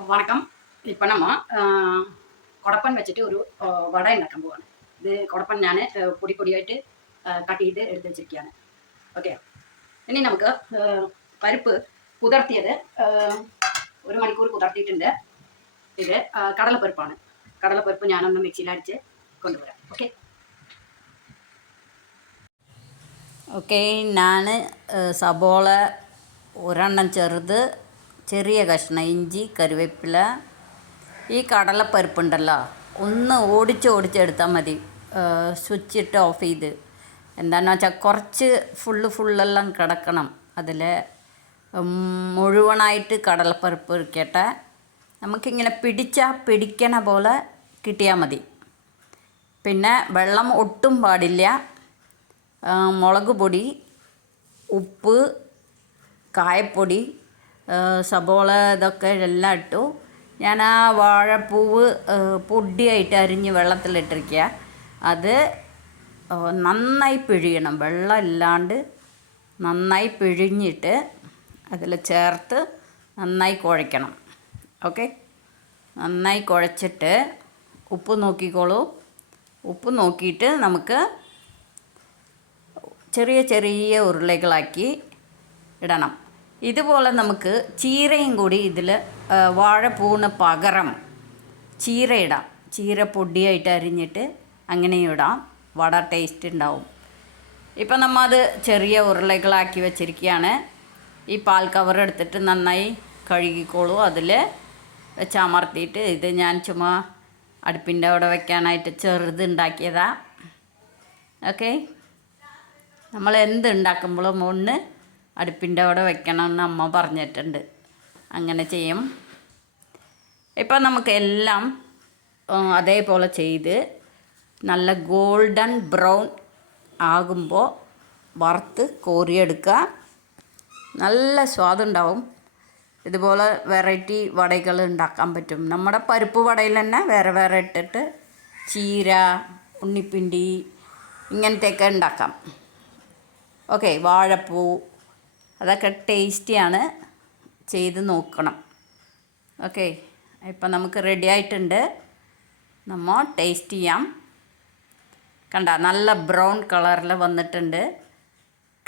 வணக்கம். இப்போ நம்ம குடப்பன் வச்சுட்டு ஒரு வடை ഉണ്ടാക്കാൻ പോവാണ്. ഇത് കുടപ്പൻ ഞാൻ പൊടി പൊടിയായിട്ട് കട്ട് ചെയ്ത് എടുത്ത് വെച്ചിരിക്കുകയാണ്. ഓക്കെ, ഇനി നമുക്ക് പരിപ്പ് കുതിർത്തിയത് 1 മണിക്കൂർ കുതിർത്തിയിട്ടുണ്ട്. ഇത് കടലപ്പരിപ്പാണ്. കടലപ്പരിപ്പ് ഞാനൊന്ന് മിക്സിയിൽ അടിച്ച് കൊണ്ടുവരാം. ഓക്കെ ഓക്കെ ഞാൻ സബോള ഒരെണ്ണം ചെറിയ കഷ്ണം ഇഞ്ചി, കറിവേപ്പില, ഈ കടലപ്പരിപ്പുണ്ടല്ലോ ഒന്ന് ഓടിച്ചെടുത്താൽ മതി. സ്വിച്ച് ഇട്ട് ഓഫ് ചെയ്ത് എന്താണെന്ന് വെച്ചാൽ കുറച്ച് ഫുള്ളെല്ലാം കിടക്കണം. അതിൽ മുഴുവനായിട്ട് കടലപ്പരിപ്പ് ഇരിക്കട്ടെ. നമുക്കിങ്ങനെ പിടിക്കണ പോലെ കിട്ടിയാൽ മതി. പിന്നെ വെള്ളം ഒട്ടും പാടില്ല. മുളക് പൊടി, ഉപ്പ്, കായപ്പൊടി, സബോള ഇതൊക്കെ എല്ലാം ഇട്ടു. ഞാൻ ആ വാഴപ്പൂവ് പൊടിയായിട്ട് അരിഞ്ഞ് വെള്ളത്തിലിട്ടിരിക്കുക. അത് നന്നായി പിഴിയണം. വെള്ളം ഇല്ലാണ്ട് നന്നായി പിഴിഞ്ഞിട്ട് അതിൽ ചേർത്ത് നന്നായി കുഴയ്ക്കണം. ഓക്കെ, നന്നായി കുഴച്ചിട്ട് ഉപ്പ് നോക്കിക്കോളൂ. ഉപ്പ് നോക്കിയിട്ട് നമുക്ക് ചെറിയ ഉരുളകളാക്കി ഇടണം. ഇതുപോലെ നമുക്ക് ചീരയും കൂടി ഇതിൽ വാഴപ്പൂവിന് പകരം ചീര ഇടാം. ചീര പൊടിയായിട്ട് അരിഞ്ഞിട്ട് അങ്ങനെയും ഇടാം. വട ടേസ്റ്റ് ഉണ്ടാവും. ഇപ്പം നമ്മൾ അത് ചെറിയ ഉരുളകളാക്കി വെച്ചിരിക്കുകയാണ്. ഈ പാൽ കവർ എടുത്തിട്ട് നന്നായി കഴുകിക്കോളൂ. അതിൽ വെച്ചമർത്തിയിട്ട് ഇത് ഞാൻ ചുമ്മാ അടുപ്പിൻ്റെ അവിടെ വെക്കാനായിട്ട് ചെറുതുണ്ടാക്കിയതാണ്. ഓക്കെ, നമ്മൾ എന്തുണ്ടാക്കുമ്പോഴും ഒന്ന് അടുപ്പിൻ്റെ അവിടെ വെക്കണമെന്ന് അമ്മ പറഞ്ഞിട്ടുണ്ട്. അങ്ങനെ ചെയ്യും. ഇപ്പം നമുക്ക് എല്ലാം അതേപോലെ ചെയ്ത് നല്ല ഗോൾഡൻ ബ്രൗൺ ആകുമ്പോൾ വറുത്ത് കോരിയെടുക്കുക. നല്ല സ്വാദുണ്ടാവും. ഇതുപോലെ വെറൈറ്റി വടകൾ ഉണ്ടാക്കാൻ പറ്റും. നമ്മുടെ പരിപ്പ് വടയിൽ തന്നെ വേറെ ഇട്ടിട്ട് ചീര, ഉണ്ണിപ്പിണ്ടി ഇങ്ങനത്തെയൊക്കെ ഉണ്ടാക്കാം. ഓക്കെ, വാഴപ്പൂ അതൊക്കെ ടേസ്റ്റിയാണ്. ചെയ്ത് നോക്കണം. ഓക്കെ, ഇപ്പം നമുക്ക് റെഡി ആയിട്ടുണ്ട്. നമ്മൾ ടേസ്റ്റ് ചെയ്യാം. കണ്ട, നല്ല ബ്രൗൺ കളറിൽ വന്നിട്ടുണ്ട്.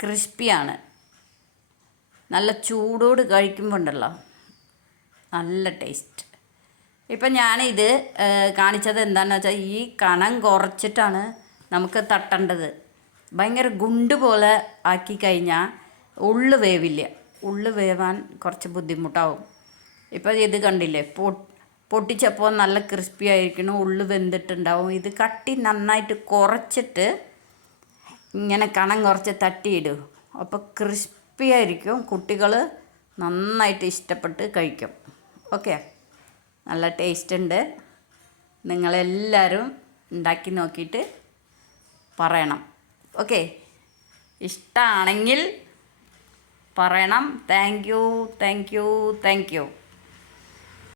ക്രിസ്പിയാണ്. നല്ല ചൂടോട് കഴിക്കുമ്പോൾ ഉണ്ടല്ലോ നല്ല ടേസ്റ്റ്. ഇപ്പം ഞാനിത് കാണിച്ചത് എന്താണെന്ന് വെച്ചാൽ ഈ കനം കുറച്ചിട്ടാണ് നമുക്ക് തട്ടേണ്ടത്. ഭയങ്കര ഗുണ്ട് പോലെ ആക്കി കഴിഞ്ഞാൽ ഉള്ളു വേവില്ല. ഉള്ളു വേവാൻ കുറച്ച് ബുദ്ധിമുട്ടാവും. ഇപ്പോൾ ഇത് കണ്ടില്ലേ, പൊട്ടിച്ചപ്പോൾ നല്ല ക്രിസ്പി ആയിരിക്കണം. ഉള്ളു വെന്തിട്ടുണ്ടാവും. ഇത് കട്ടി നന്നായിട്ട് കുറച്ചിട്ട് ഇങ്ങനെ കനം കുറച്ച് തട്ടിയിടും. അപ്പോൾ ക്രിസ്പി ആയിരിക്കും. കുട്ടികൾ നന്നായിട്ട് ഇഷ്ടപ്പെട്ട് കഴിക്കും. ഓക്കെ, നല്ല ടേസ്റ്റ് ഉണ്ട്. നിങ്ങളെല്ലാവരും ഉണ്ടാക്കി നോക്കിയിട്ട് പറയണം. ഓക്കെ, ഇഷ്ടമാണെങ്കിൽ പറയണം. Thank you.